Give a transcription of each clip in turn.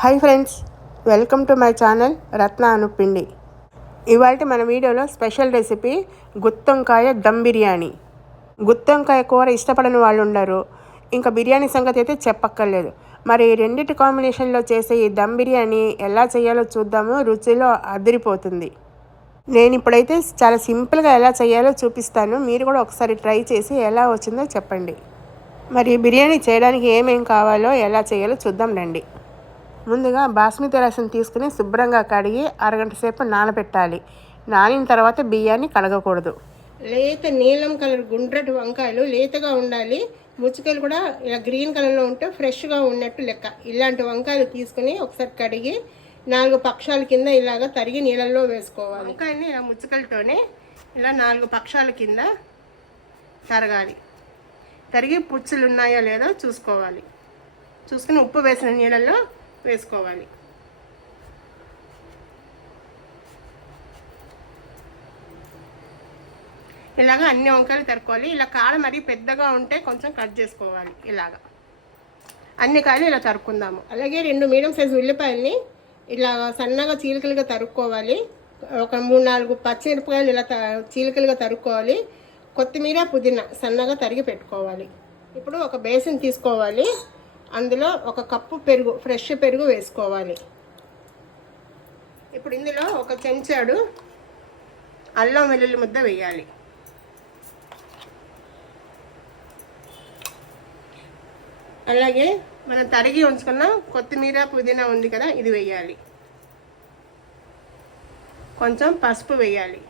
Hi friends welcome to my channel Ratna Anupindi. ఇవాళ మన వీడియోలో స్పెషల్ రెసిపీ గుత్తొంకాయ దమ్ బిర్యానీ. గుత్తొంకాయ కూర ఇష్టపడని వాళ్ళు ఉండరు. ఇంకా బిర్యానీ సంగతి అయితే చెప్పక్కర్లేదు. మరి రెండింటి కాంబినేషన్లో చేసే ఈ దమ్ బిర్యానీ ఎలా చేయాలో చూద్దాము. రుచిలో అదిరిపోతుంది. నేను ఇప్పుడైతే చాలా సింపుల్గా ఎలా చేయాలో చూపిస్తాను. మీరు కూడా ఒకసారి ట్రై చేసి ఎలా వచ్చిందో చెప్పండి. మరి బిర్యానీ చేయడానికి ఏమేం కావాలో ఎలా చేయాలో చూద్దాం రండి. ముందుగా బాస్మతి రైస్ని తీసుకుని శుభ్రంగా కడిగి అరగంట సేపు నానబెట్టాలి. నానిన తర్వాత బియ్యాన్ని కడగకూడదు లేత నీలం కలర్ గుండ్రటి వంకాయలు లేతగా ఉండాలి. ముచ్చుకలు కూడా ఇలా గ్రీన్ కలర్లో ఉంటే ఫ్రెష్గా ఉన్నట్టు లెక్క. ఇలాంటి వంకాయలు తీసుకుని ఒకసారి కడిగి నాలుగు పక్షాల కింద ఇలాగ తరిగి నీళ్ళల్లో వేసుకోవాలి. వంకాయని ఇలా ముచ్చుకలతోనే ఇలా నాలుగు పక్షాల కింద తరగాలి. తరిగి పుచ్చులు ఉన్నాయో లేదో చూసుకోవాలి. చూసుకుని ఉప్పు వేసిన నీళ్ళల్లో వేసుకోవాలి. ఇలాగ అన్ని వంకాయలు తరుక్కోవాలి. ఇలా కాడ మరీ పెద్దగా ఉంటే కొంచెం కట్ చేసుకోవాలి. ఇలాగ. అన్ని కాయలు ఇలా తరుక్కుందాము. అలాగే రెండు మీడియం సైజు ఉల్లిపాయల్ని ఇలా సన్నగా చీలికలుగా తరుక్కోవాలి. ఒక మూడు నాలుగు పచ్చిమిరపకాయలు ఇలా త- చీలికలుగా తరుక్కోవాలి. కొత్తిమీర పుదీనా సన్నగా తరిగి పెట్టుకోవాలి. ఇప్పుడు ఒక బేసిన్ తీసుకోవాలి. అందులో ఒక కప్పు పెరుగు ఫ్రెష్ పెరుగు వేసుకోవాలి. ఇప్పుడు ఇందులో ఒక చెంచాడు అల్లం వెల్లుల్లి ముద్ద వేయాలి. అలాగే మనం తరిగి ఉంచుకున్న కొత్తిమీర పుదీనా ఉంది కదా ఇది వేయాలి. కొంచెం పసుపు వేయాలి.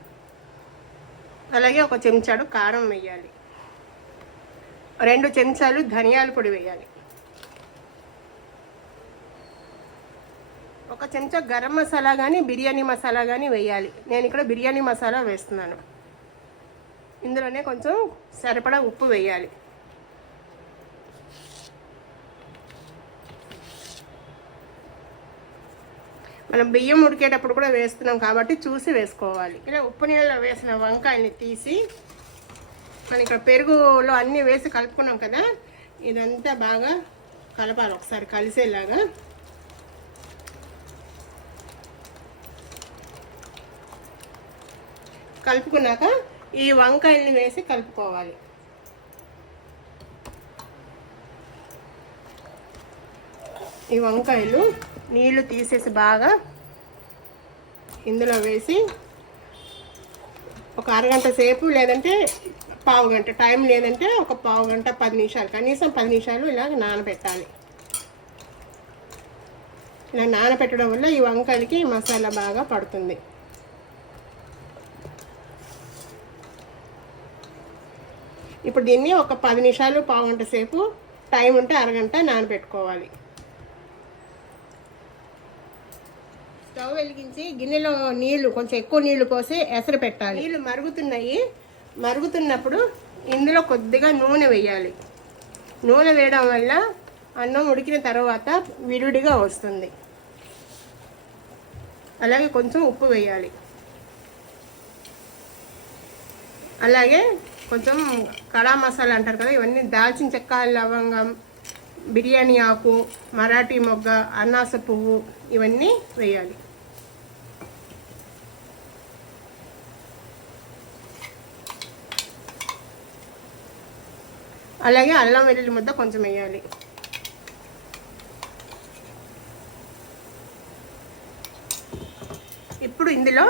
అలాగే ఒక చెంచాడు కారం వేయాలి. రెండు చెంచాలు ధనియాల పొడి వేయాలి. చెంచా గరం మసాలా కానీ బిర్యానీ మసాలా కానీ వేయాలి. నేను ఇక్కడ బిర్యానీ మసాలా వేస్తున్నాను. ఇందులోనే కొంచెం సరిపడా ఉప్పు వేయాలి. మనం బియ్యం ఉడికేటప్పుడు కూడా వేస్తున్నాం కాబట్టి చూసి వేసుకోవాలి. ఇలా ఉప్పు నీళ్ళలో వేసిన వంకాయని తీసి మనం ఇక్కడ పెరుగులో అన్నీ వేసి కలుపుకున్నాం కదా ఇదంతా బాగా కలపాలి. ఒకసారి కలిసేలాగా. కలుపుకున్నాక ఈ వంకాయల్ని వేసి కలుపుకోవాలి. ఈ వంకాయలు నీళ్ళు తీసేసి బాగా ఇందులో వేసి ఒక అరగంట సేపు లేదంటే పావు గంట టైం లేదంటే ఒక పావు గంట పది నిమిషాలు కనీసం పది నిమిషాలు ఇలాగ నానబెట్టాలి. ఇలా నానబెట్టడం వల్ల ఈ వంకాయలకి మసాలా బాగా పడుతుంది. ఇప్పుడు దీన్ని ఒక పది నిమిషాలు పావు గంట సేపు టైం ఉంటే అరగంట నానబెట్టుకోవాలి. స్టవ్ వెలిగించి గిన్నెలో నీళ్ళు కొంచెం ఎక్కువ నీళ్ళు పోసి ఎసరు పెట్టాలి. నీళ్ళు మరుగుతున్నాయి. మరుగుతున్నప్పుడు ఇందులో కొద్దిగా నూనె వేయాలి. నూనె వేయడం వల్ల అన్నం ఉడికిన తర్వాత విడివిడిగా వస్తుంది. అలాగే కొంచెం ఉప్పు వేయాలి. అలాగే కొంచెం కడా మసాలా అంటారు కదా ఇవన్నీ దాల్చిన చెక్క లవంగం బిర్యానీ ఆకు మరాఠీ మొగ్గ అన్నాస పువ్వు ఇవన్నీ వేయాలి. అలాగే అల్లం వెల్లుల్లి ముద్ద కొంచెం వేయాలి. ఇప్పుడు ఇందులో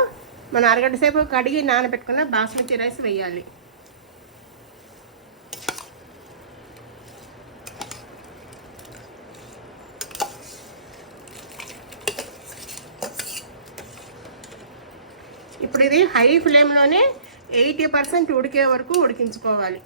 మన అరగంట సేపు కడిగి నానబెట్టుకున్న బాస్మతి రైస్ వేయాలి. ఇప్పుడు ఇది హై ఫ్లేమ్లోనే ఎయిటీ పర్సెంట్ ఉడికే వరకు ఉడికించుకోవాలి.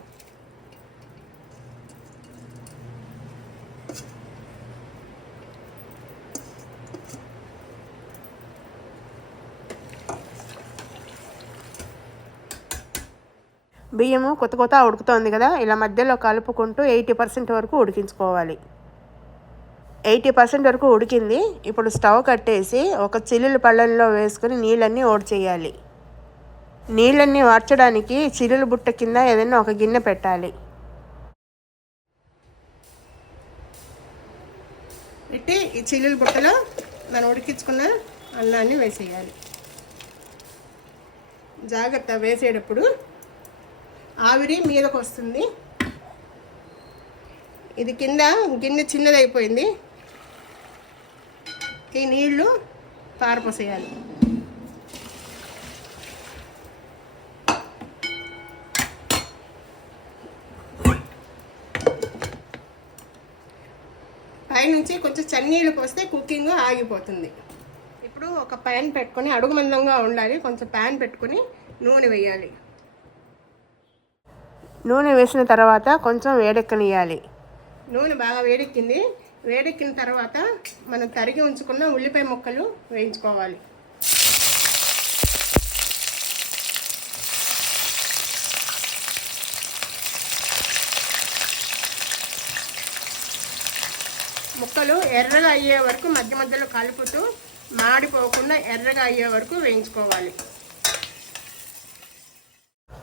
బియ్యము కొత్త కొత్త ఉడుకుతోంది కదా ఇలా మధ్యలో కలుపుకుంటూ ఎయిటీ పర్సెంట్ వరకు ఉడికించుకోవాలి. ఎయిటీ పర్సెంట్ వరకు ఉడికింది. ఇప్పుడు స్టవ్ కట్టేసి ఒక చిల్లుల పళ్ళల్లో వేసుకుని నీళ్ళన్నీ ఓడి చేయాలి. నీళ్ళన్నీ వార్చడానికి చిల్లుల బుట్ట కింద ఏదైనా ఒక గిన్నె పెట్టాలి. పెట్టి ఈ చిల్లుల బుట్టలో మనం ఉడికించుకున్న అన్నాన్ని వేసేయాలి. జాగ్రత్త వేసేటప్పుడు ఆవిరి మీదకు వస్తుంది ఇది కింద గిన్నె చిన్నదైపోయింది. ఈ నీళ్ళు పారపోసేయాలి. పైనుంచి కొంచెం చన్నీళ్ళు పోస్తే కుకింగ్ ఆగిపోతుంది. ఇప్పుడు ఒక ప్యాన్ పెట్టుకొని అడుగు మందంగా ఉండాలి. కొంచెం ప్యాన్ పెట్టుకొని నూనె వేయాలి. నూనె వేసిన తర్వాత కొంచెం వేడెక్కనియాలి నూనె బాగా వేడెక్కింది. వేడెక్కిన తర్వాత మనం తరిగి ఉంచుకున్న ఉల్లిపాయ ముక్కలు వేయించుకోవాలి. ముక్కలు ఎర్రగా అయ్యే వరకు మధ్య మధ్యలో కలుపుతూ మాడిపోకుండా ఎర్రగా అయ్యే వరకు వేయించుకోవాలి.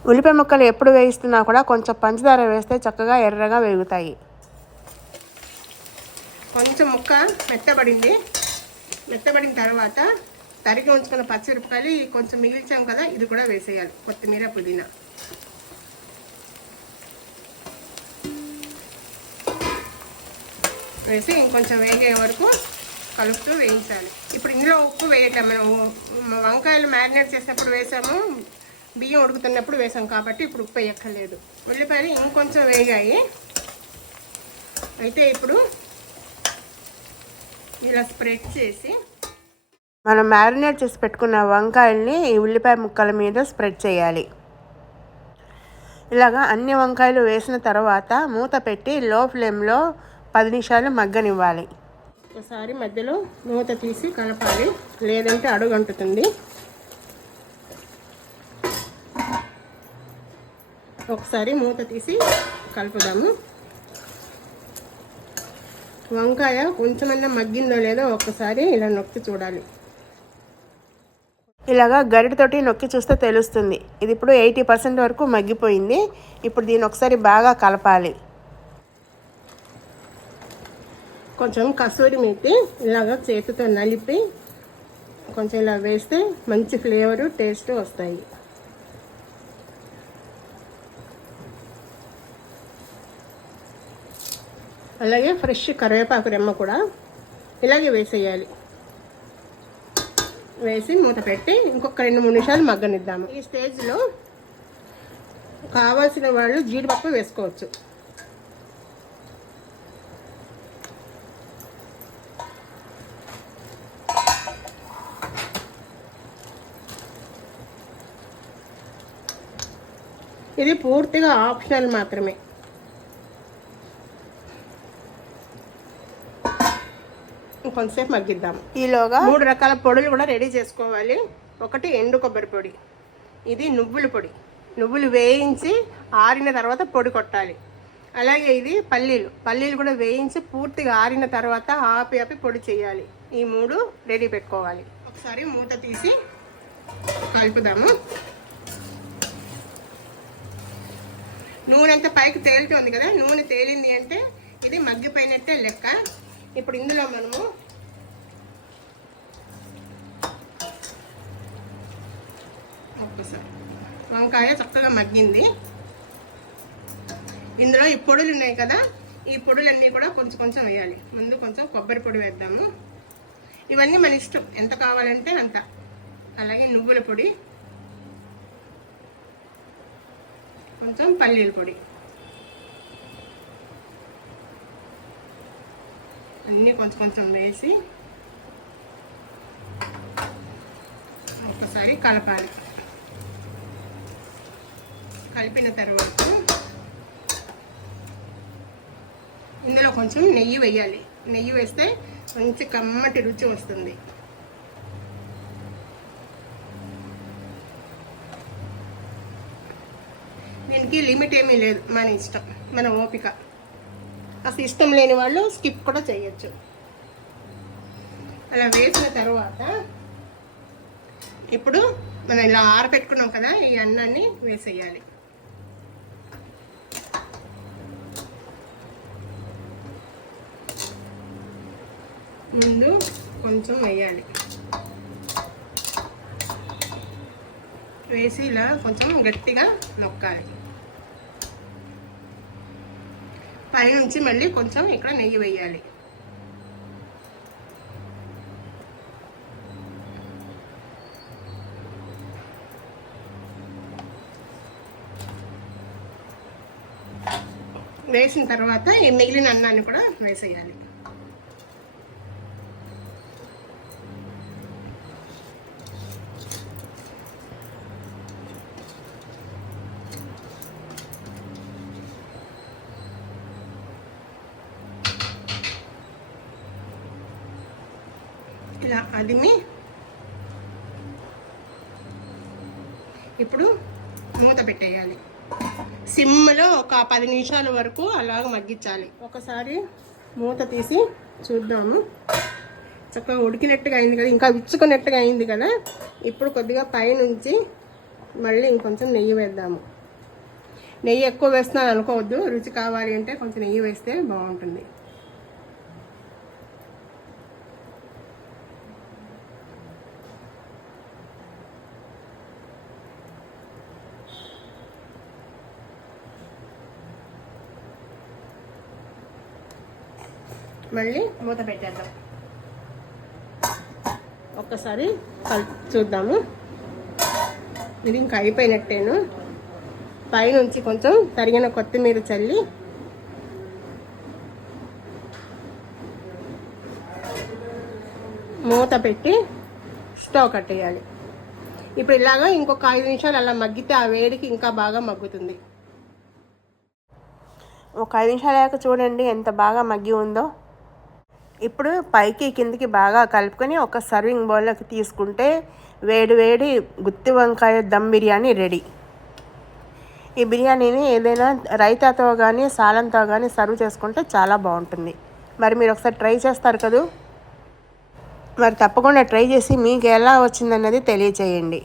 ఉల్లిపాయ ముక్కలు ఎప్పుడు వేయిస్తున్నా కూడా కొంచెం పంచదార వేస్తే చక్కగా ఎర్రగా వేగుతాయి. కొంచెం ముక్క మెత్తబడింది. మెత్తబడిన తర్వాత తరిగి ఉంచుకున్న పచ్చిమిరపకాయలు కొంచెం మిగిల్చాం కదా ఇది కూడా వేసేయాలి కొత్తిమీర పుదీనా. వేసి ఇంకొంచెం వేగే వరకు కలుపుతూ వేయించాలి. ఇప్పుడు ఇందులో ఉప్పు వేయటం మనం వంకాయలు మ్యారినేట్ చేసినప్పుడు వేసాము బియ్యం ఉడుకుతున్నప్పుడు వేసాం కాబట్టి ఇప్పుడు ఉప్పు వేయక్కర్లేదు. ఉల్లిపాయలు ఇంకొంచెం వేగాయి. అయితే ఇప్పుడు ఇలా స్ప్రెడ్ చేసి మనం మ్యారినేట్ చేసి పెట్టుకున్న వంకాయల్ని ఈ ఉల్లిపాయ ముక్కల మీద స్ప్రెడ్ చేయాలి. ఇలాగా అన్ని వంకాయలు వేసిన తర్వాత మూత పెట్టి లో ఫ్లేమ్లో పది నిమిషాలు మగ్గనివ్వాలి. ఒకసారి మధ్యలో మూత తీసి కలపాలి. లేదంటే అడుగంటుతుంది. ఒకసారి మూత తీసి కలుపుదాము. వంకాయ కొంచెమన్నా మగ్గిందో లేదో ఒక్కసారి ఇలా నొక్కి చూడాలి. ఇలాగా గరిటతోటి నొక్కి చూస్తే తెలుస్తుంది. ఇది ఇప్పుడు ఎయిటీ పర్సెంట్ వరకు మగ్గిపోయింది. ఇప్పుడు దీన్ని ఒకసారి బాగా కలపాలి. కొంచెం కసూరి మెత్తి ఇలాగ చేతితో నలిపి కొంచెం ఇలా వేస్తే మంచి ఫ్లేవరు టేస్ట్ వస్తాయి. అలాగే ఫ్రెష్ కరివేపాకు రెమ్మ కూడా ఇలాగే వేసేయాలి. వేసి మూత పెట్టి ఇంకొక రెండు మూడు నిమిషాలు మగ్గనిద్దాము. ఈ స్టేజ్లో కావాల్సిన వాళ్ళు జీడిపప్పు వేసుకోవచ్చు. ఇది పూర్తిగా ఆప్షనల్ మాత్రమే. కొంతసేపు మగ్గిద్దాం. ఈలోగా మూడు రకాల పొడులు కూడా రెడీ చేసుకోవాలి. ఒకటి ఎండు కొబ్బరి పొడి. ఇది నువ్వుల పొడి. నువ్వులు వేయించి ఆరిన తర్వాత పొడి కొట్టాలి. అలాగే ఇది పల్లీలు. పల్లీలు కూడా వేయించి పూర్తిగా ఆరిన తర్వాత ఆపి ఆపి పొడి చేయాలి. ఈ మూడు రెడీ పెట్టుకోవాలి. ఒకసారి మూత తీసి కలుపుదాము. నూనె అంతా పైకి తేలుతుంది కదా నూనె తేలింది అంటే ఇది మగ్గిపోయినట్టే లెక్క. ఇప్పుడు ఇందులో మనము ఒక్కసారి వంకాయ చక్కగా మగ్గింది. ఇందులో ఈ పొడులు ఉన్నాయి కదా ఈ పొడులన్నీ కూడా కొంచెం కొంచెం వేయాలి. ముందు కొంచెం కొబ్బరి పొడి వేద్దాము. ఇవన్నీ మన ఇష్టం. ఎంత కావాలంటే అంత. అలాగే నువ్వుల పొడి కొంచెం పల్లీల పొడి. అన్నీ కొంచెం కొంచెం వేసి ఒకసారి కలపాలి. కలిపిన తర్వాత ఇందులో కొంచెం నెయ్యి వేయాలి. నెయ్యి వేస్తే మంచి కమ్మటి రుచి వస్తుంది. దీనికి లిమిట్ ఏమీ లేదు మన ఇష్టం మన ఓపిక. అసలు ఇష్టం లేని వాళ్ళు స్కిప్ కూడా చేయొచ్చు. అలా వేసిన తర్వాత ఇప్పుడు మనం ఇలా ఆరబెట్టుకున్నాం కదా ఈ అన్నాన్ని వేసేయాలి. ముందు కొంచెం వేయాలి. వేసి ఇలా కొంచెం గట్టిగా నొక్కాలి. పైనుంచి మళ్ళీ కొంచెం ఇక్కడ నెయ్యి వేయాలి. వేసిన తర్వాత ఈ మిగిలిన అన్నాన్ని కూడా వేసేయాలి ఇలా అదిమి ఇప్పుడు మూత పెట్టేయాలి. సిమ్లో ఒక పది నిమిషాల వరకు అలాగ మగ్గించాలి. ఒకసారి మూత తీసి చూద్దాము. చక్కగా ఉడికినట్టుగా అయింది కదా ఇంకా విచ్చుకున్నట్టుగా అయింది కదా. ఇప్పుడు కొద్దిగా పైనుంచి మళ్ళీ ఇంకొంచెం నెయ్యి వేద్దాము. నెయ్యి ఎక్కువ వేస్తున్నాను అనుకోవద్దు రుచి కావాలి అంటే కొంచెం నెయ్యి వేస్తే బాగుంటుంది. మళ్ళీ మూత పెట్టేద్దాం. ఒక్కసారి కల్ చూద్దాము. ఇది ఇంకా అయిపోయినట్టేను. పైనుంచి కొంచెం తరిగిన కొత్తిమీర చల్లి మూత పెట్టి స్టవ్ కట్టేయాలి. ఇప్పుడు ఇలాగా ఇంకొక ఐదు నిమిషాలు అలా మగ్గితే ఆ వేడికి ఇంకా బాగా మగ్గుతుంది. ఒక ఐదు నిమిషాలు చూడండి ఎంత బాగా మగ్గి ఉందో. ఇప్పుడు పైకి కిందికి బాగా కలుపుకొని ఒక సర్వింగ్ బౌల్లోకి తీసుకుంటే వేడి వేడి గుత్తి వంకాయ దమ్ బిర్యానీ రెడీ. ఈ బిర్యానీని ఏదైనా రైతాతో కానీ సాలంతో కానీ సర్వ్ చేసుకుంటే చాలా బాగుంటుంది. మరి మీరు ఒకసారి ట్రై చేస్తారు కదూ? మరి తప్పకుండా ట్రై చేసి మీకు ఎలా వచ్చిందన్నది తెలియచేయండి.